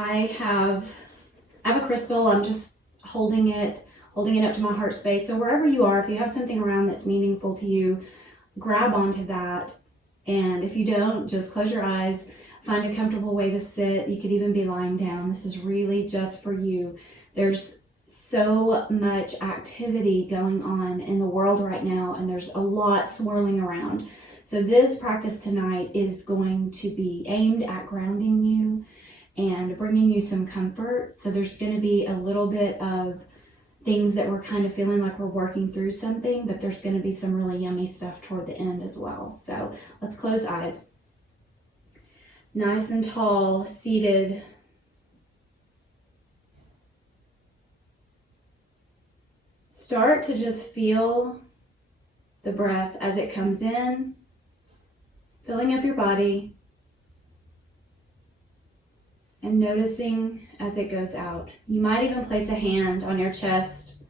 I have a crystal. I'm just holding it up to my heart space. So wherever you are, if you have something around that's meaningful to you, grab onto that. And if you don't, just close your eyes, find a comfortable way to sit. You could even be lying down. This is really just for you. There's so much activity going on in the world right now, and there's a lot swirling around. So this practice tonight is going to be aimed at grounding you and bringing you some comfort. So there's going to be a little bit of things that we're kind of feeling like we're working through something, but there's going to be some really yummy stuff toward the end as well. So let's close eyes. Nice and tall, seated. Start to just feel the breath as it comes in, filling up your body, and noticing as it goes out. You might even place a hand on your chest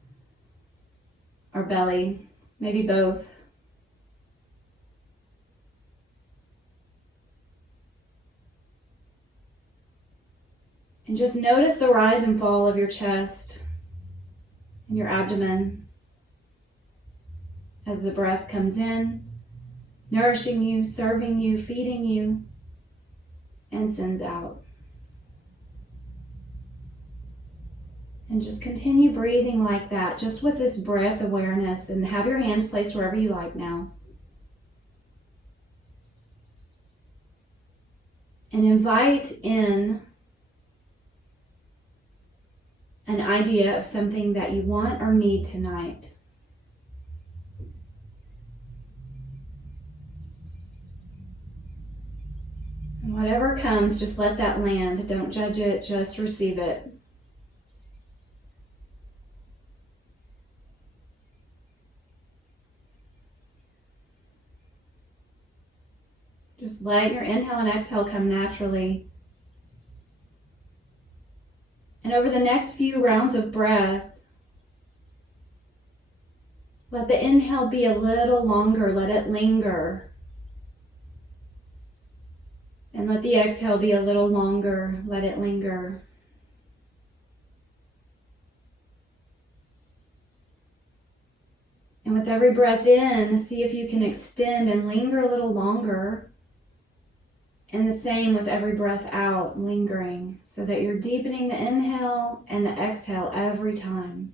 or belly, maybe both. And just notice the rise and fall of your chest and your abdomen as the breath comes in, nourishing you, serving you, feeding you, and sends out. And just continue breathing like that, just with this breath awareness, and have your hands placed wherever you like now. And invite in an idea of something that you want or need tonight. And whatever comes, just let that land. Don't judge it, just receive it. Just let your inhale and exhale come naturally. And over the next few rounds of breath, let the inhale be a little longer, let it linger. And let the exhale be a little longer, let it linger. And with every breath in, see if you can extend and linger a little longer. And the same with every breath out, lingering, so that you're deepening the inhale and the exhale every time.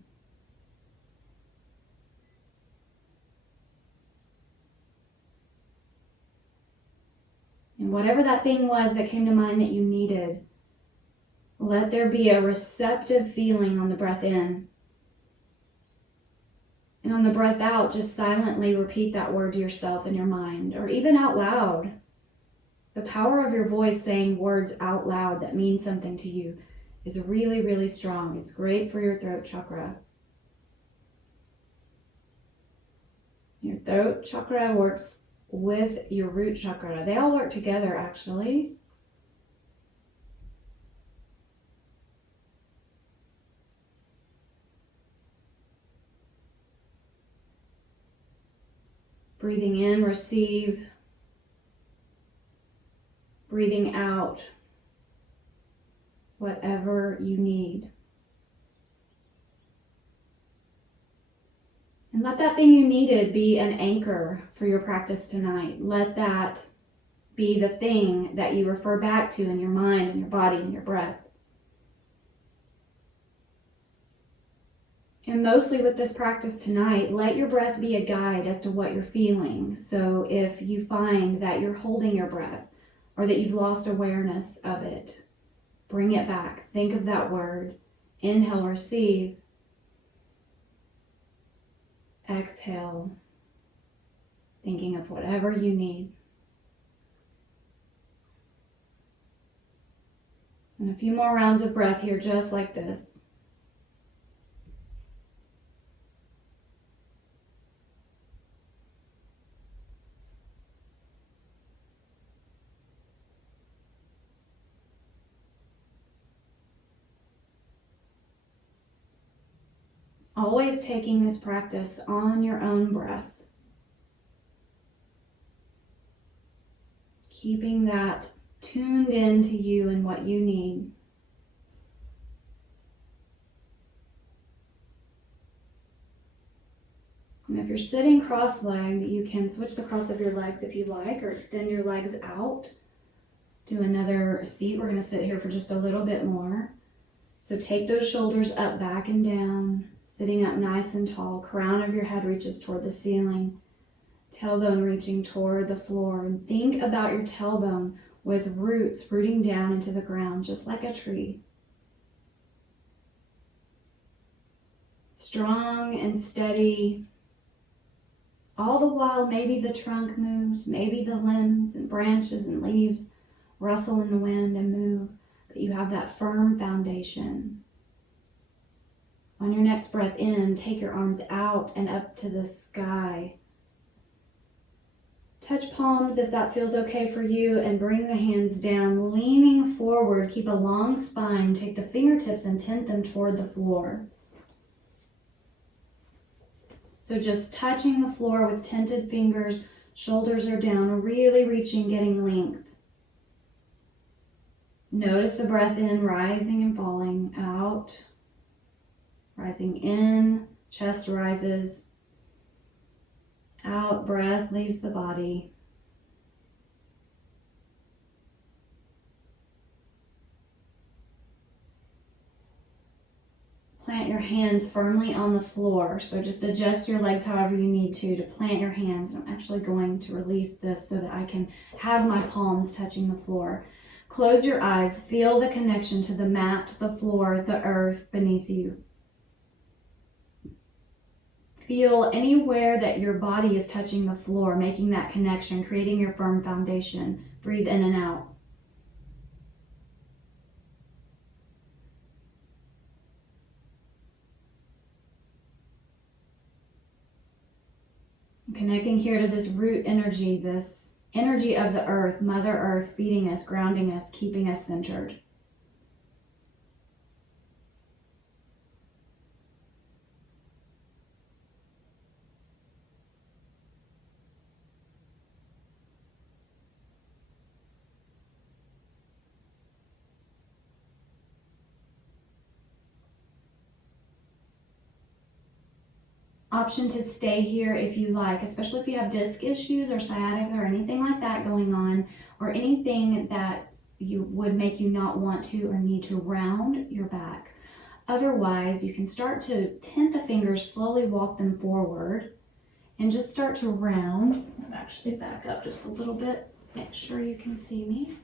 And whatever that thing was that came to mind that you needed, let there be a receptive feeling on the breath in. And on the breath out, just silently repeat that word to yourself in your mind, or even out loud. The power of your voice saying words out loud that mean something to you is really, really strong. It's great for your throat chakra. Your throat chakra works with your root chakra. They all work together, actually. Breathing in, receive. Breathing out, whatever you need. And let that thing you needed be an anchor for your practice tonight. Let that be the thing that you refer back to in your mind and your body and your breath. And mostly with this practice tonight, let your breath be a guide as to what you're feeling. So if you find that you're holding your breath, or that you've lost awareness of it, bring it back. Think of that word. Inhale, receive. Exhale, thinking of whatever you need. And a few more rounds of breath here, just like this. Always taking this practice on your own breath. Keeping that tuned into you and what you need. And if you're sitting cross-legged, you can switch the cross of your legs if you like, or extend your legs out. Do another seat. We're going to sit here for just a little bit more. So take those shoulders up, back and down, sitting up nice and tall. Crown of your head reaches toward the ceiling. Tailbone reaching toward the floor. And think about your tailbone with roots rooting down into the ground, just like a tree. Strong and steady. All the while, maybe the trunk moves, maybe the limbs and branches and leaves rustle in the wind and move, but you have that firm foundation. On your next breath in, take your arms out and up to the sky. Touch palms if that feels okay for you, and bring the hands down, leaning forward. Keep a long spine. Take the fingertips and tint them toward the floor. So just touching the floor with tinted fingers, shoulders are down, really reaching, getting length. Notice the breath in, rising and falling, out, rising in, chest rises, out, breath leaves the body. Plant your hands firmly on the floor. So just adjust your legs however you need to plant your hands. I'm actually going to release this so that I can have my palms touching the floor. Close your eyes. Feel the connection to the mat, the floor, the earth beneath you. Feel anywhere that your body is touching the floor, making that connection, creating your firm foundation. Breathe in and out. Connecting here to this root energy, this energy of the earth, Mother Earth, feeding us, grounding us, keeping us centered. Option to stay here if you like, especially if you have disc issues or sciatica or anything like that going on, or anything that would make you not want to or need to round your back. Otherwise, you can start to tint the fingers, slowly walk them forward, and just start to round. I'm actually back up just a little bit, make sure you can see me.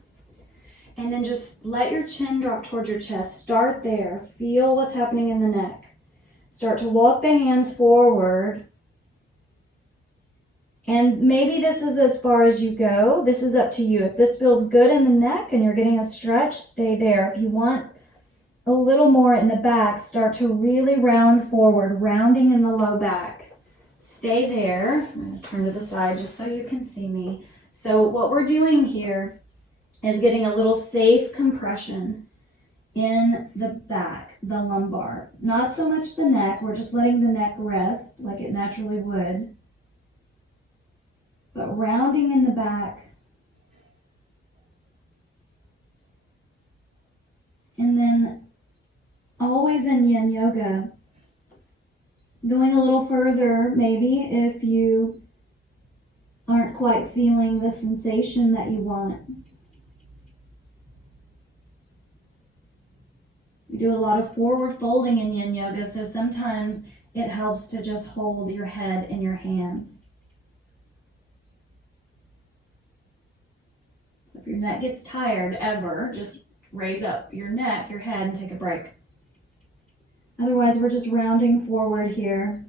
And then just let your chin drop towards your chest. Start there. Feel what's happening in the neck. Start to walk the hands forward. And maybe this is as far as you go. This is up to you. If this feels good in the neck and you're getting a stretch, stay there. If you want a little more in the back, start to really round forward, rounding in the low back. Stay there. I'm going to turn to the side just so you can see me. So what we're doing here is getting a little safe compression in the back, the lumbar. Not so much the neck, we're just letting the neck rest like it naturally would. But rounding in the back. And then always in Yin Yoga, going a little further maybe if you aren't quite feeling the sensation that you want. We do a lot of forward folding in Yin Yoga, so sometimes it helps to just hold your head in your hands. If your neck gets tired ever, just raise up your neck, your head, and take a break. Otherwise, we're just rounding forward here.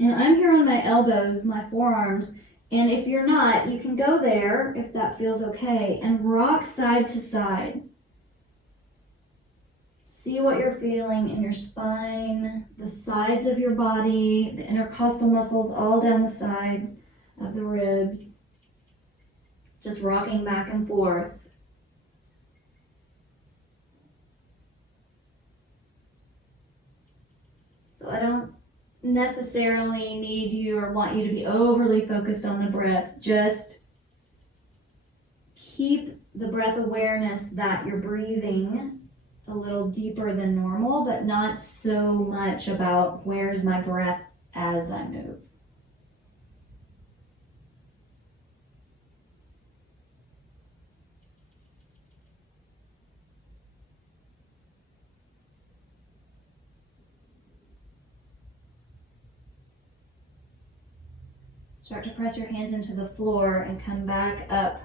And I'm here on my elbows, my forearms, and if you're not, you can go there, if that feels okay, and rock side to side. See what you're feeling in your spine, the sides of your body, the intercostal muscles all down the side of the ribs. Just rocking back and forth. So I don't necessarily need you or want you to be overly focused on the breath. Just keep the breath awareness that you're breathing a little deeper than normal, but not so much about where's my breath as I move. Start to press your hands into the floor and come back up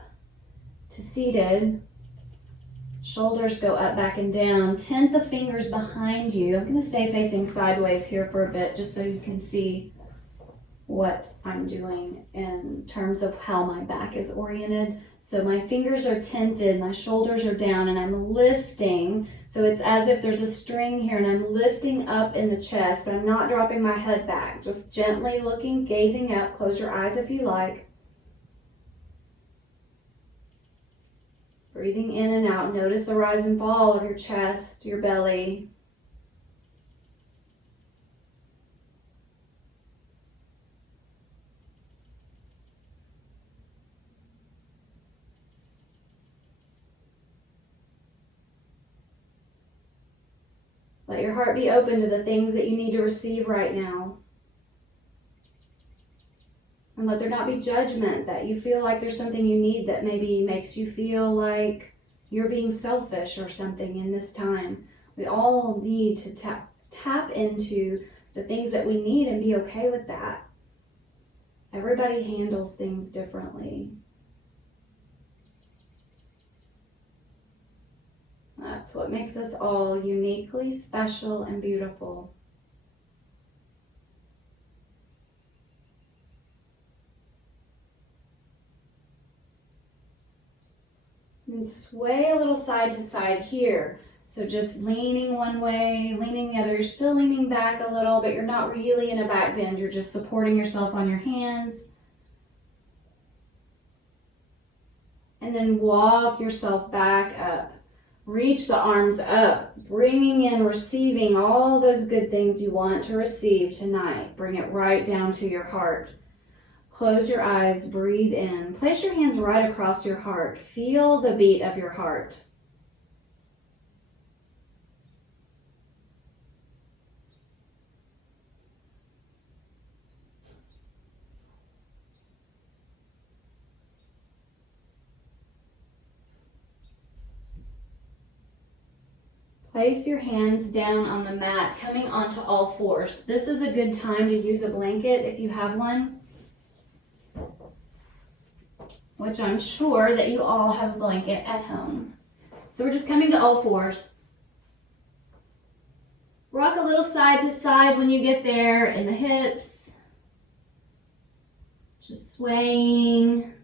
to seated. Shoulders go up, back, and down. Tent the fingers behind you. I'm going to stay facing sideways here for a bit just so you can see what I'm doing in terms of how my back is oriented. So my fingers are tented, my shoulders are down, and I'm lifting. So it's as if there's a string here and I'm lifting up in the chest, but I'm not dropping my head back. Just gently looking, gazing up. Close your eyes if you like. Breathing in and out. Notice the rise and fall of your chest, your belly. Let your heart be open to the things that you need to receive right now. And let there not be judgment that you feel like there's something you need that maybe makes you feel like you're being selfish or something in this time. We all need to tap into the things that we need and be okay with that. Everybody handles things differently. That's what makes us all uniquely special and beautiful. And sway a little side to side here. So just leaning one way, leaning the other. You're still leaning back a little, but you're not really in a back bend. You're just supporting yourself on your hands. And then walk yourself back up. Reach the arms up, bringing in, receiving all those good things you want to receive tonight. Bring it right down to your heart. Close your eyes, breathe in. Place your hands right across your heart. Feel the beat of your heart. Place your hands down on the mat, coming onto all fours. This is a good time to use a blanket if you have one, which I'm sure that you all have a blanket at home. So we're just coming to all fours. Rock a little side to side when you get there in the hips. Just swaying.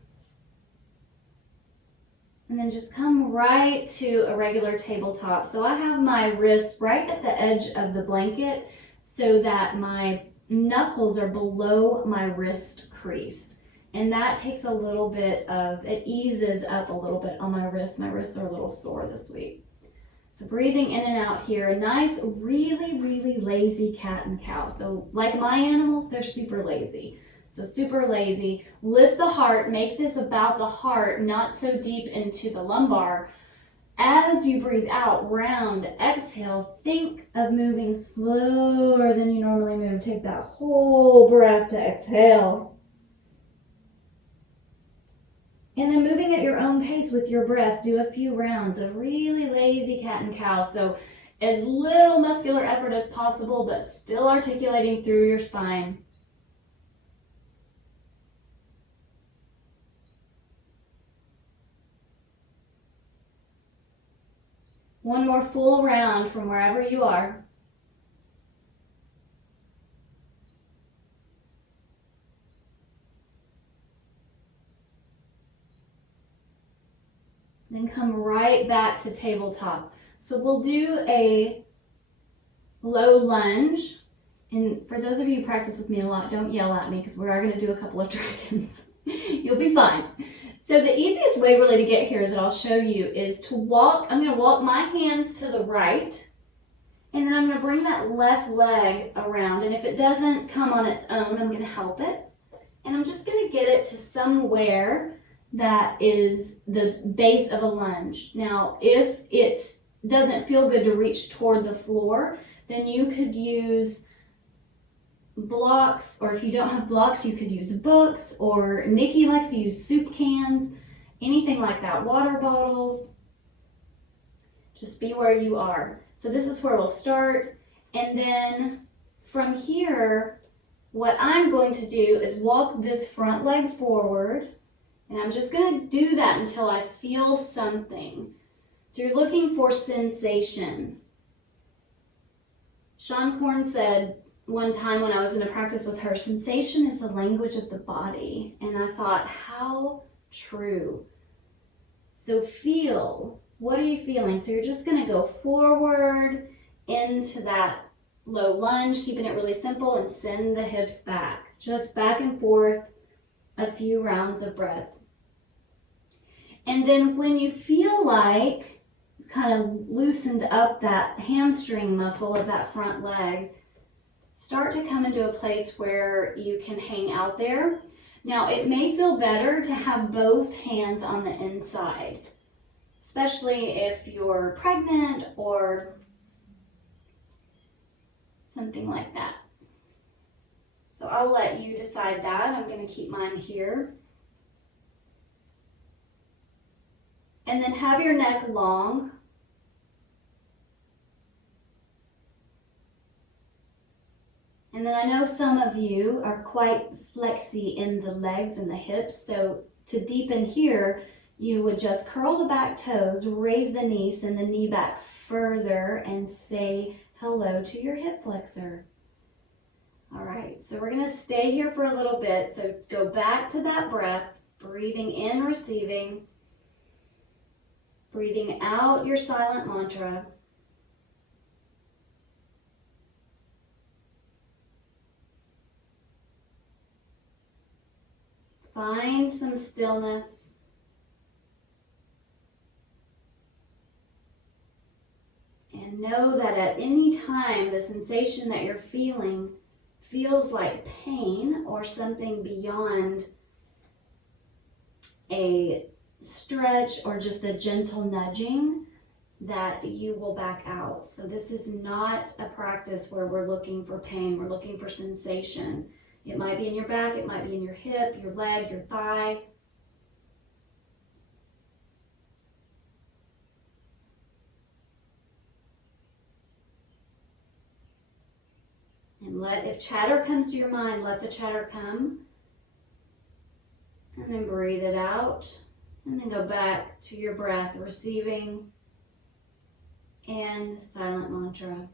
And then just come right to a regular tabletop. So I have my wrists right at the edge of the blanket so that my knuckles are below my wrist crease. And that takes a little bit of, it eases up a little bit on my wrists. My wrists are a little sore this week. So breathing in and out here, a nice, really, really lazy cat and cow. So like my animals, they're super lazy. So super lazy. Lift the heart, make this about the heart, not so deep into the lumbar. As you breathe out, round, exhale, think of moving slower than you normally move. Take that whole breath to exhale. And then moving at your own pace with your breath, do a few rounds of really lazy cat and cow. So as little muscular effort as possible, but still articulating through your spine. One more full round from wherever you are. Then come right back to tabletop. So we'll do a low lunge. And for those of you who practice with me a lot, don't yell at me because we are going to do a couple of dragons. You'll be fine. So the easiest way really to get here that I'll show you is to walk. I'm going to walk my hands to the right And then I'm going to bring that left leg around, and if it doesn't come on its own, I'm going to help it. And I'm just going to get it to somewhere that is the base of a lunge. Now, if it doesn't feel good to reach toward the floor, then you could use blocks, or if you don't have blocks, you could use books, or Nikki likes to use soup cans, anything like that, water bottles. Just be where you are. So this is where we'll start, and then from here, what I'm going to do is walk this front leg forward, and I'm just going to do that until I feel something. So you're looking for sensation. Sean Korn said one time when I was in a practice with her, sensation is the language of the body. And I thought, how true. So feel. What are you feeling? So you're just going to go forward into that low lunge, keeping it really simple, and send the hips back. Just back and forth, a few rounds of breath. And then when you feel like you kind of loosened up that hamstring muscle of that front leg, start to come into a place where you can hang out there. Now, it may feel better to have both hands on the inside, especially if you're pregnant or something like that. So I'll let you decide that. I'm going to keep mine here. And then have your neck long. And then I know some of you are quite flexy in the legs and the hips, so to deepen here, you would just curl the back toes, raise the knee, send the knee back further, and say hello to your hip flexor. All right, so we're gonna stay here for a little bit. So go back to that breath, breathing in, receiving, breathing out your silent mantra. Find some stillness. And know that at any time the sensation that you're feeling feels like pain or something beyond a stretch or just a gentle nudging, that you will back out. So this is not a practice where we're looking for pain, we're looking for sensation. It might be in your back, it might be in your hip, your leg, your thigh. And if chatter comes to your mind, let the chatter come. And then breathe it out. And then go back to your breath, receiving and silent mantra.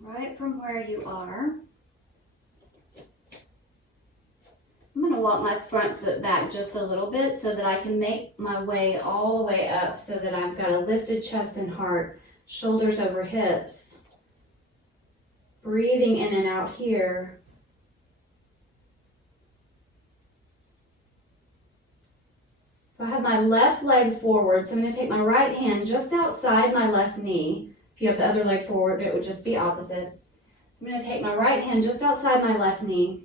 Right from where you are, I'm going to walk my front foot back just a little bit so that I can make my way all the way up, so that I've got a lifted chest and heart, shoulders over hips, breathing in and out here. So I have my left leg forward, so I'm going to take my right hand just outside my left knee. If you have the other leg forward, it would just be opposite. I'm going to take my right hand just outside my left knee.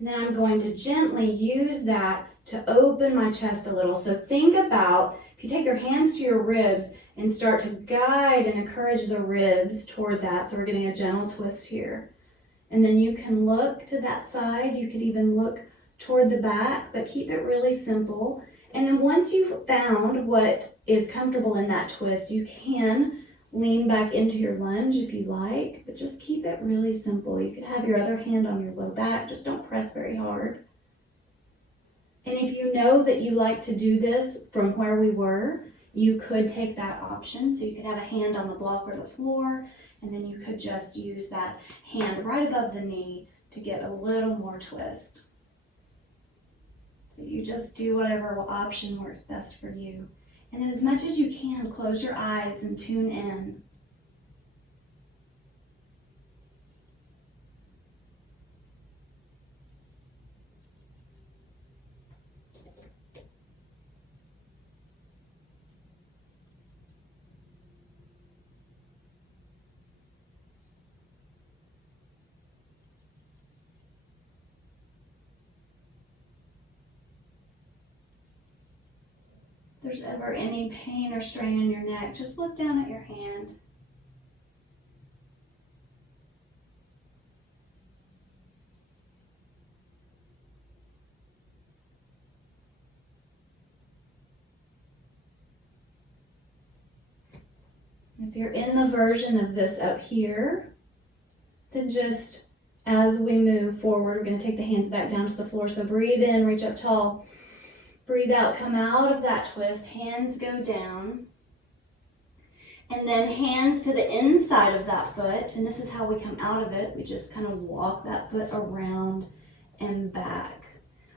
And then I'm going to gently use that to open my chest a little. So think about, if you take your hands to your ribs and start to guide and encourage the ribs toward that. So we're getting a gentle twist here. And then you can look to that side. You could even look toward the back, but keep it really simple. And then once you've found what is comfortable in that twist, you can lean back into your lunge if you like, but just keep it really simple. You could have your other hand on your low back, just don't press very hard. And if you know that you like to do this from where we were, you could take that option. So you could have a hand on the block or the floor, and then you could just use that hand right above the knee to get a little more twist. So you just do whatever option works best for you. And then as much as you can, close your eyes and tune in. If there's ever any pain or strain in your neck, just look down at your hand. If you're in the version of this up here, then just as we move forward, we're going to take the hands back down to the floor. So breathe in, reach up tall. Breathe out, come out of that twist, hands go down. And then hands to the inside of that foot, and this is how we come out of it. We just kind of walk that foot around and back.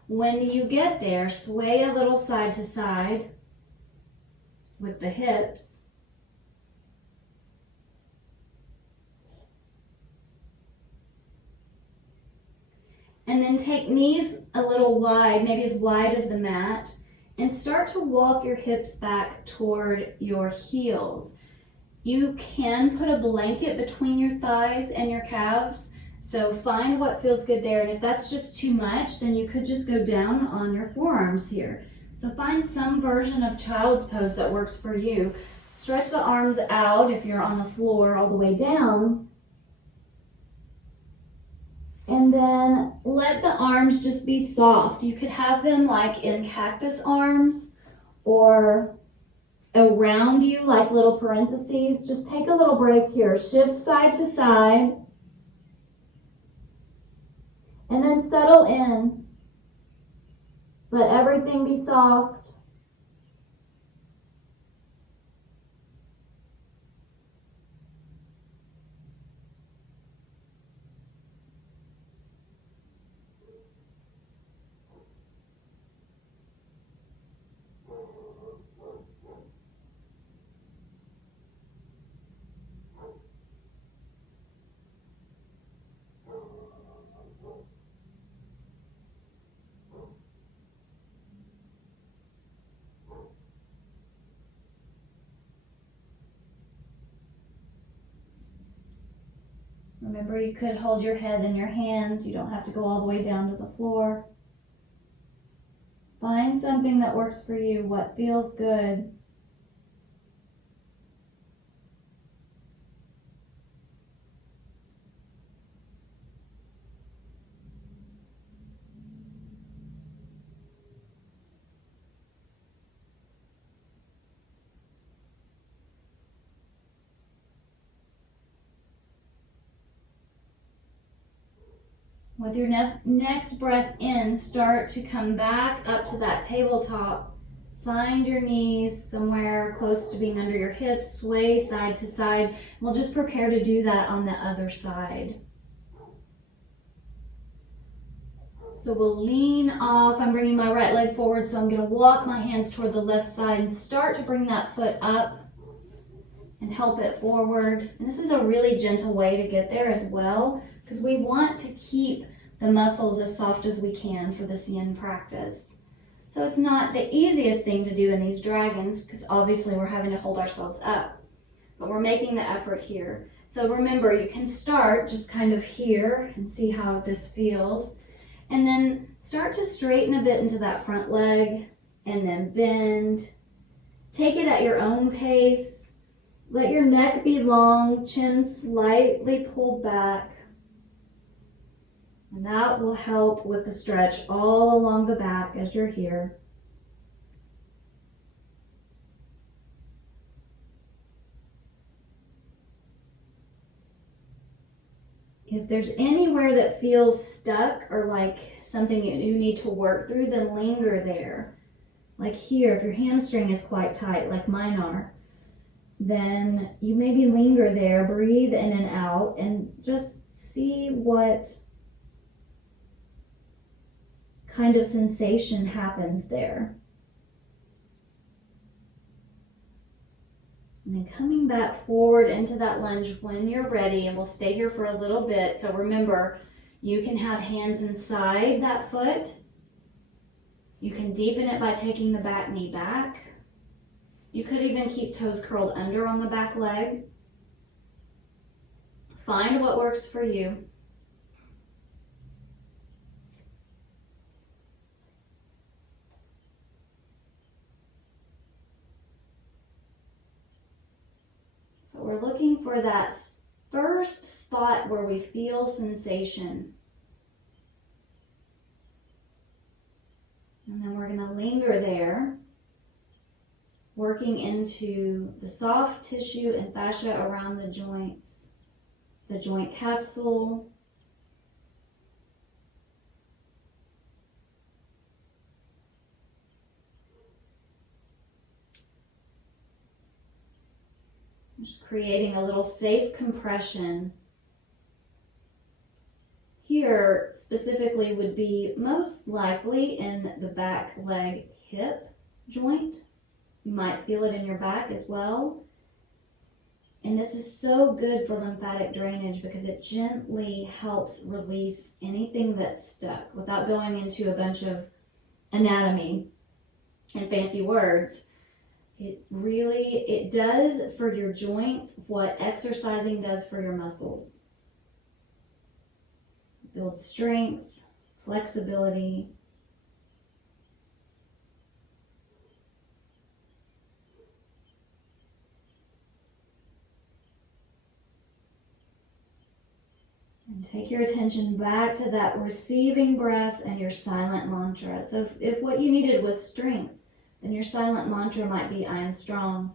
When you get there, sway a little side to side with the hips. And then take knees a little wide, maybe as wide as the mat, and start to walk your hips back toward your heels. You can put a blanket between your thighs and your calves, so find what feels good there. And if that's just too much, then you could just go down on your forearms here. So find some version of child's pose that works for you. Stretch the arms out if you're on the floor all the way down. And then let the arms just be soft. You could have them like in cactus arms or around you like little parentheses. Just take a little break here. Shift side to side. And then settle in. Let everything be soft. Remember, you could hold your head in your hands. You don't have to go all the way down to the floor. Find something that works for you, what feels good. With your next breath in, start to come back up to that tabletop. Find your knees somewhere close to being under your hips, sway side to side. We'll just prepare to do that on the other side. So we'll lean off. I'm bringing my right leg forward, so I'm going to walk my hands toward the left side and start to bring that foot up and help it forward. And this is a really gentle way to get there as well, because we want to keep the muscles as soft as we can for this yin practice. So it's not the easiest thing to do in these dragons, because obviously we're having to hold ourselves up, but we're making the effort here. So remember, you can start just kind of here and see how this feels, and then start to straighten a bit into that front leg, and then bend. Take it at your own pace. Let your neck be long, chin slightly pulled back. And that will help with the stretch all along the back as you're here. If there's anywhere that feels stuck or like something you need to work through, then linger there. Like here, if your hamstring is quite tight, like mine are, then you maybe linger there, breathe in and out, and just see what kind of sensation happens there. And then coming back forward into that lunge when you're ready, and we'll stay here for a little bit. So remember, you can have hands inside that foot. You can deepen it by taking the back knee back. You could even keep toes curled under on the back leg. Find what works for you. So we're looking for that first spot where we feel sensation. And then we're going to linger there, working into the soft tissue and fascia around the joints, the joint capsule, just creating a little safe compression. Here specifically would be most likely in the back leg hip joint. You might feel it in your back as well. And this is so good for lymphatic drainage because it gently helps release anything that's stuck without going into a bunch of anatomy and fancy words. It does for your joints what exercising does for your muscles. It builds strength, flexibility. And take your attention back to that receiving breath and your silent mantra. So if what you needed was strength, then your silent mantra might be, I am strong.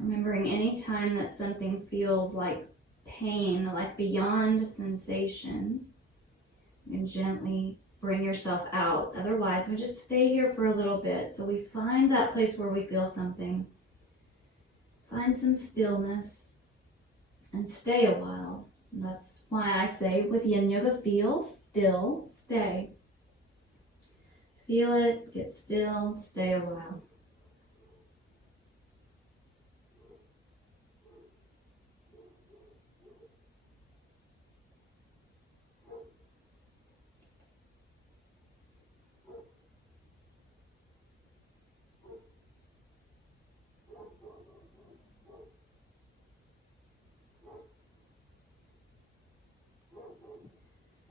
Remembering any time that something feels like pain, like beyond sensation, you can gently bring yourself out. Otherwise, we just stay here for a little bit. So we find that place where we feel something. Find some stillness and stay a while. And that's why I say with Yin Yoga, feel still, stay. Feel it, get still, stay a while.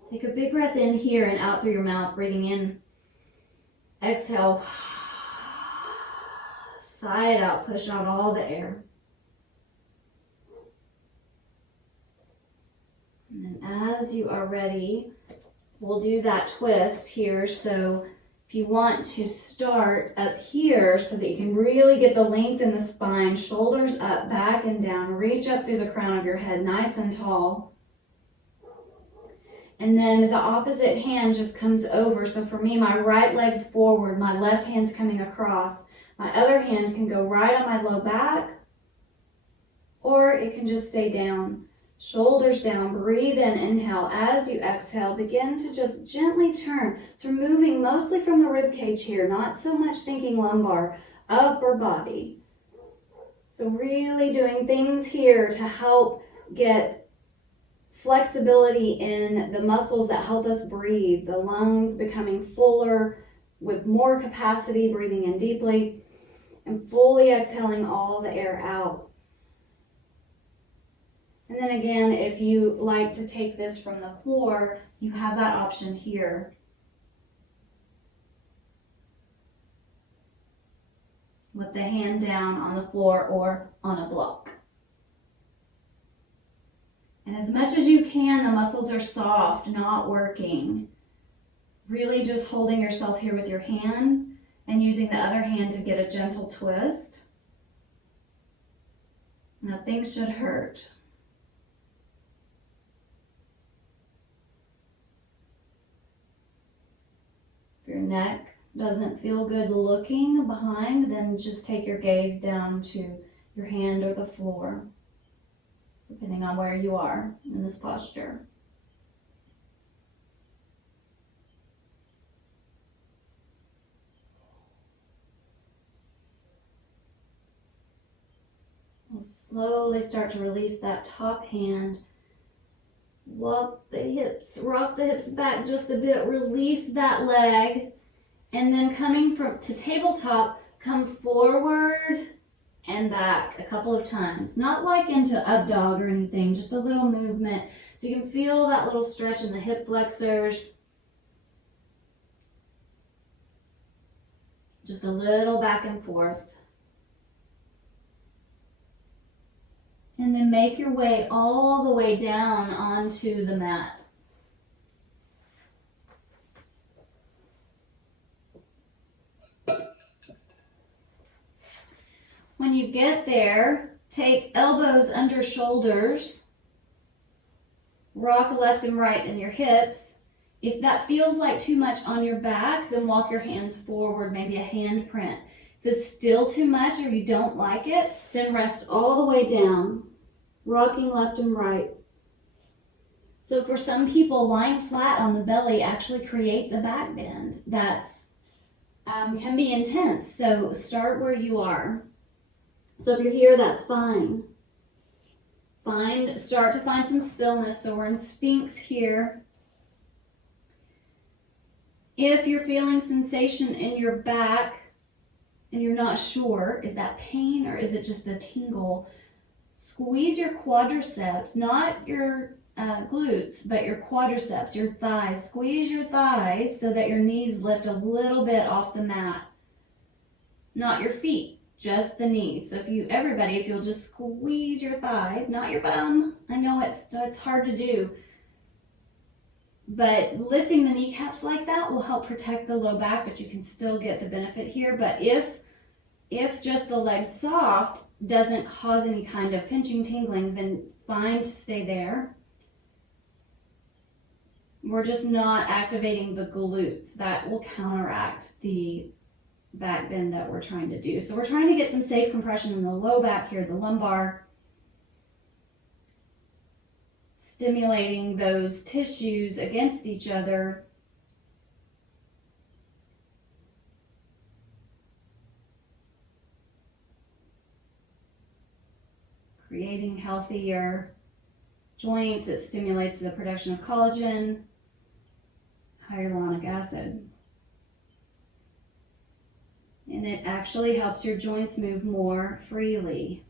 Take a big breath in here and out through your mouth, breathing in. Exhale. Sigh it out, push out all the air. And then as you are ready, we'll do that twist here. So if you want to start up here so that you can really get the length in the spine, shoulders up, back and down, reach up through the crown of your head, nice and tall. And then the opposite hand just comes over. So for me, my right leg's forward, my left hand's coming across. My other hand can go right on my low back, or it can just stay down. Shoulders down, breathe in, inhale. As you exhale, begin to just gently turn. So we're moving mostly from the rib cage here, not so much thinking lumbar, upper body. So really doing things here to help get flexibility in the muscles that help us breathe, the lungs becoming fuller with more capacity, breathing in deeply, and fully exhaling all the air out. And then again, if you like to take this from the floor, you have that option here. With the hand down on the floor or on a block. And as much as you can, the muscles are soft, not working. Really just holding yourself here with your hand and using the other hand to get a gentle twist. Nothing should hurt. If your neck doesn't feel good looking behind, then just take your gaze down to your hand or the floor, depending on where you are in this posture. We'll slowly start to release that top hand. Walk the hips, rock the hips back just a bit, release that leg. And then coming to tabletop, come forward and back a couple of times. Not like into up dog or anything, just a little movement. So you can feel that little stretch in the hip flexors. Just a little back and forth. And then make your way all the way down onto the mat. When you get there, take elbows under shoulders, rock left and right in your hips. If that feels like too much on your back, then walk your hands forward, maybe a hand print. If it's still too much or you don't like it, then rest all the way down, rocking left and right. So for some people, lying flat on the belly actually creates a back bend. That's can be intense, so start where you are. So if you're here, that's fine. Start to find some stillness. So we're in Sphinx here. If you're feeling sensation in your back and you're not sure, is that pain or is it just a tingle? Squeeze your quadriceps, not your glutes, but your quadriceps, your thighs. Squeeze your thighs so that your knees lift a little bit off the mat. Not your feet. Just the knees. So if you'll just squeeze your thighs, not your bum. I know it's hard to do. But lifting the kneecaps like that will help protect the low back, but you can still get the benefit here. But if just the legs soft doesn't cause any kind of pinching, tingling, then fine to stay there. We're just not activating the glutes. That will counteract the back bend that we're trying to do. So we're trying to get some safe compression in the low back here, the lumbar, stimulating those tissues against each other. Creating healthier joints. It stimulates the production of collagen, hyaluronic acid. And it actually helps your joints move more freely.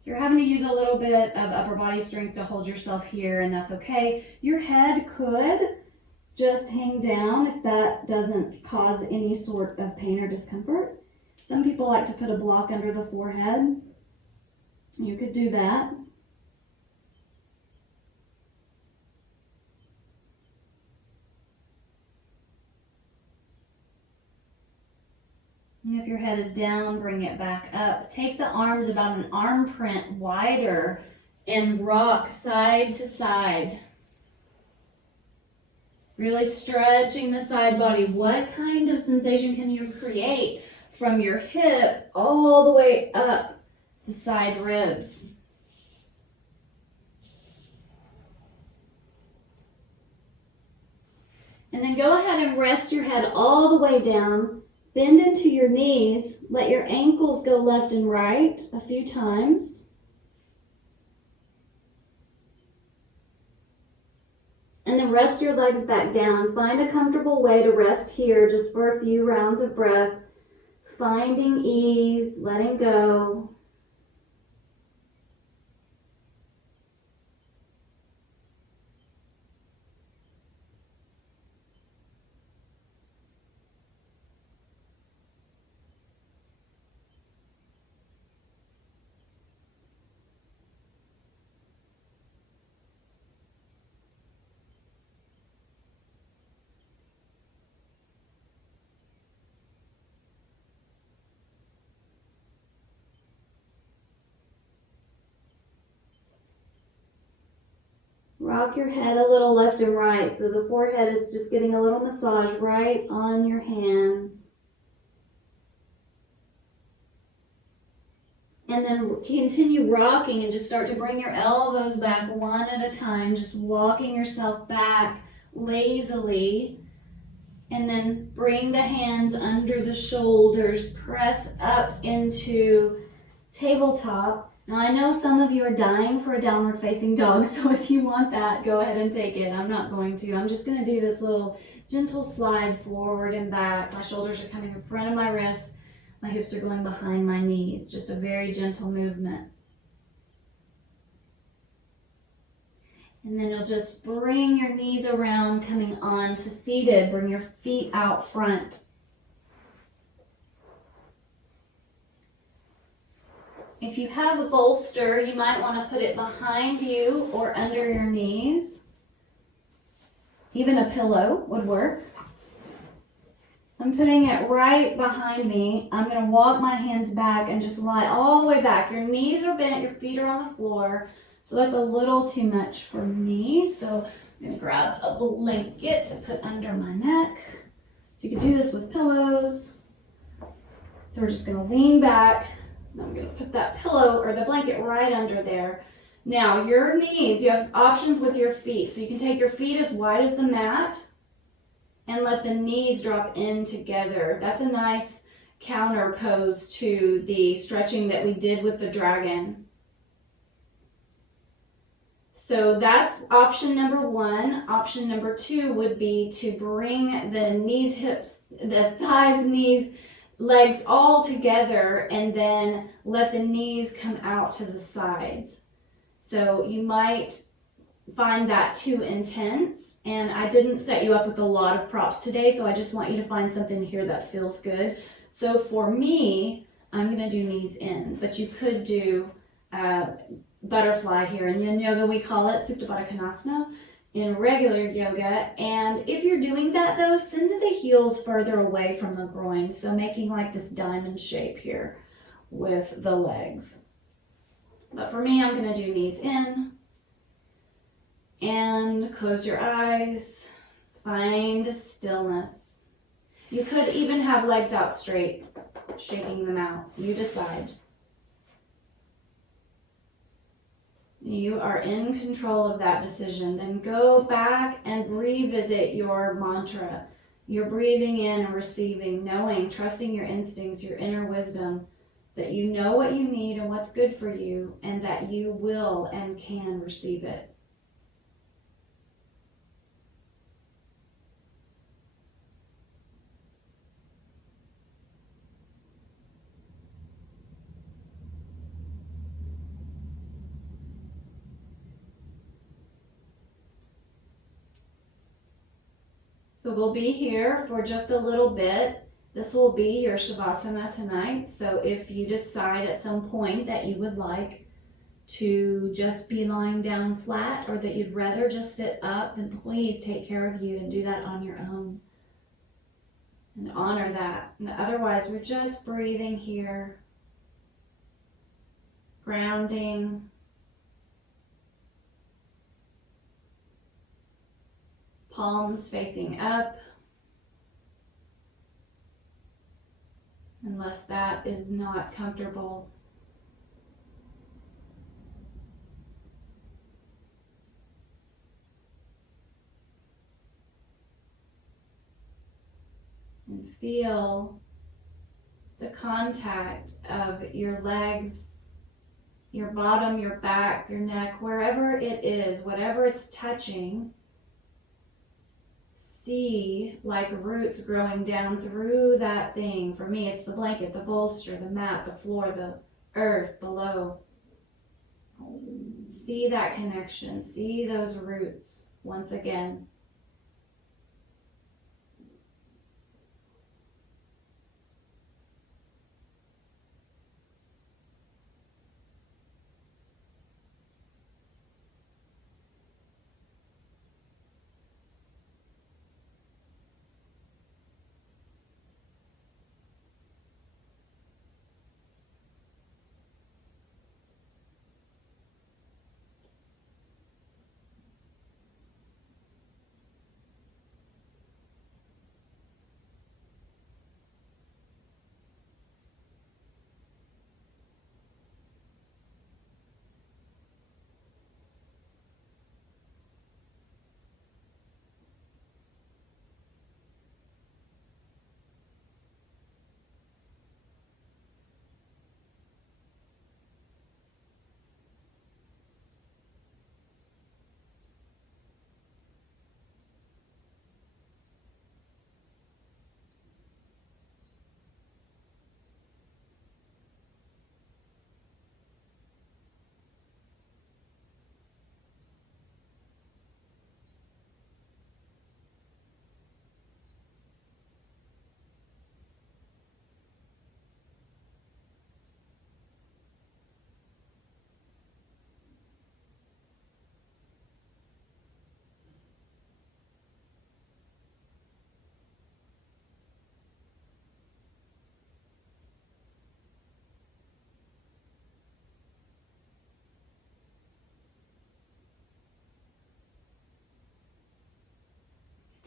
So you're having to use a little bit of upper body strength to hold yourself here, and that's okay. Your head could just hang down if that doesn't cause any sort of pain or discomfort. Some people like to put a block under the forehead. You could do that. And if your head is down, bring it back up. Take the arms about an arm print wider and rock side to side. Really stretching the side body. What kind of sensation can you create from your hip all the way up the side ribs? And then go ahead and rest your head all the way down. Bend into your knees. Let your ankles go left and right a few times. And then rest your legs back down. Find a comfortable way to rest here just for a few rounds of breath. Finding ease, letting go. Rock your head a little left and right so the forehead is just getting a little massage right on your hands. And then continue rocking and just start to bring your elbows back one at a time, just walking yourself back lazily. And then bring the hands under the shoulders, press up into tabletop. Now I know some of you are dying for a downward facing dog, so if you want that, go ahead and take it. I'm not going to. I'm just going to do this little gentle slide forward and back. My shoulders are coming in front of my wrists. My hips are going behind my knees. Just a very gentle movement. And then you'll just bring your knees around, coming on to seated. Bring your feet out front. If you have a bolster, you might want to put it behind you or under your knees. Even a pillow would work. So I'm putting it right behind me. I'm going to walk my hands back and just lie all the way back. Your knees are bent, your feet are on the floor. So that's a little too much for me. So I'm going to grab a blanket to put under my neck. So you could do this with pillows. So we're just going to lean back. I'm going to put that pillow or the blanket right under there. Now your knees, you have options with your feet. So you can take your feet as wide as the mat and let the knees drop in together. That's a nice counter pose to the stretching that we did with the dragon. So that's option number one. Option number two would be to bring the knees, hips, the thighs, knees, legs all together and then let the knees come out to the sides. So you might find that too intense, and I didn't set you up with a lot of props today, so I just want you to find something here that feels good. So for me, I'm going to do knees in, but you could do butterfly here. In Yin Yoga, we call it Supta Baddha Konasana in regular yoga. And if you're doing that though, send the heels further away from the groin. So making like this diamond shape here with the legs. But for me, I'm going to do knees in. And close your eyes. Find stillness. You could even have legs out straight, shaking them out. You decide. You are in control of that decision. Then go back and revisit your mantra. You're breathing in and receiving, knowing, trusting your instincts, your inner wisdom, that you know what you need and what's good for you, and that you will and can receive it. So we'll be here for just a little bit. This will be your Shavasana tonight. So if you decide at some point that you would like to just be lying down flat or that you'd rather just sit up, then please take care of you and do that on your own. And honor that. And otherwise, we're just breathing here, grounding, palms facing up, unless that is not comfortable. And feel the contact of your legs, your bottom, your back, your neck, wherever it is, whatever it's touching. See like roots growing down through that thing. For me, it's the blanket, the bolster, the mat, the floor, the earth below. See that connection. See those roots once again.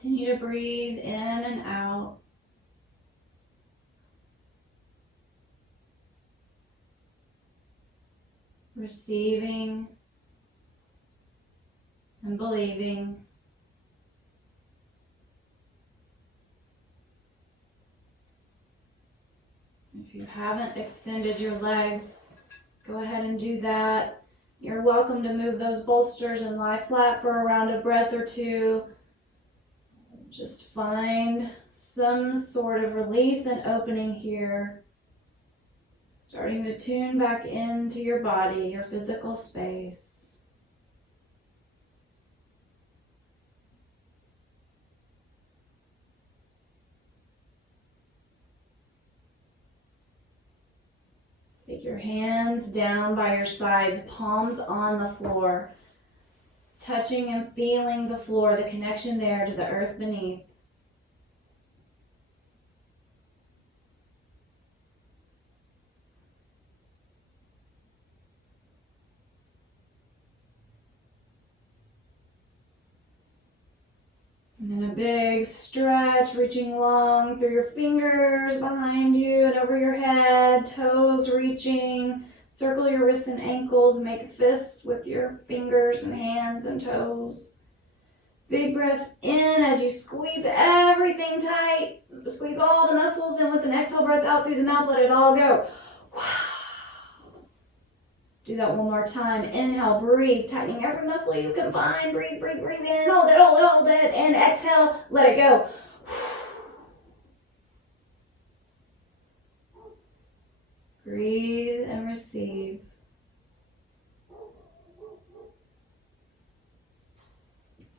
Continue to breathe in and out. Receiving and believing. If you haven't extended your legs, go ahead and do that. You're welcome to move those bolsters and lie flat for a round of breath or two. Just find some sort of release and opening here. Starting to tune back into your body, your physical space. Take your hands down by your sides, palms on the floor. Touching and feeling the floor, the connection there to the earth beneath. And then a big stretch, reaching long through your fingers behind you and over your head, toes reaching. Circle your wrists and ankles, make fists with your fingers and hands and toes. Big breath in as you squeeze everything tight. Squeeze all the muscles in with an exhale breath out through the mouth, let it all go. Do that one more time. Inhale, breathe, tightening every muscle you can find. Breathe, breathe, breathe in, hold it, hold it, hold it. And exhale, let it go. Breathe and receive.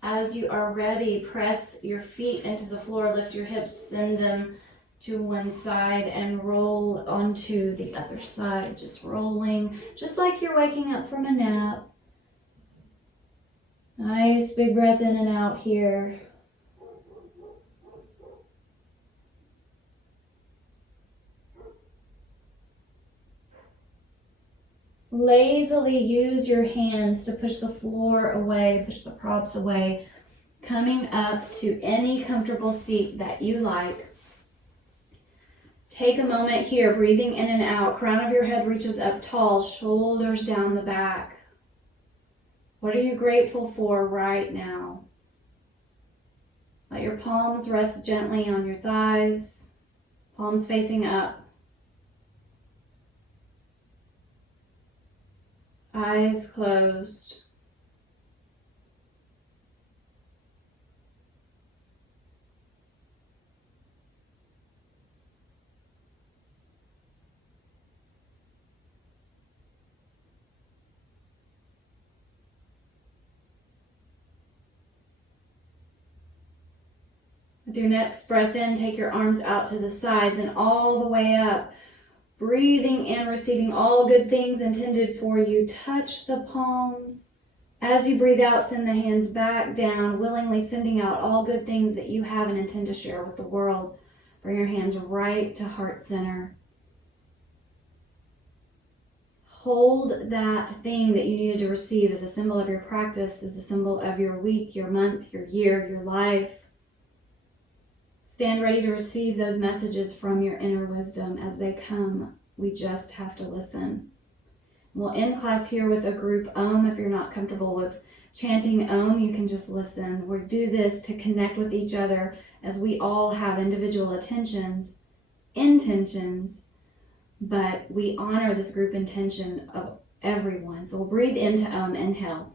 As you are ready, press your feet into the floor, lift your hips, send them to one side and roll onto the other side. Just rolling, just like you're waking up from a nap. Nice big breath in and out here. Lazily use your hands to push the floor away, push the props away, coming up to any comfortable seat that you like. Take a moment here, breathing in and out. Crown of your head reaches up tall, shoulders down the back. What are you grateful for right now? Let your palms rest gently on your thighs, palms facing up. Eyes closed. With your next breath in, take your arms out to the sides and all the way up. Breathing in, receiving all good things intended for you. Touch the palms. As you breathe out, send the hands back down, willingly sending out all good things that you have and intend to share with the world. Bring your hands right to heart center. Hold that thing that you needed to receive as a symbol of your practice, as a symbol of your week, your month, your year, your life. Stand ready to receive those messages from your inner wisdom as they come. We just have to listen. We'll end class here with a group Om. If you're not comfortable with chanting Om, you can just listen. We do this to connect with each other as we all have individual intentions, but we honor this group intention of everyone. So we'll breathe into Om. Inhale.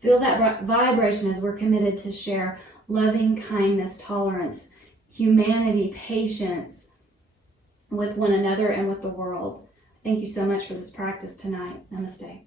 Feel that vibration as we're committed to share loving kindness, tolerance, humanity, patience with one another and with the world. Thank you so much for this practice tonight. Namaste.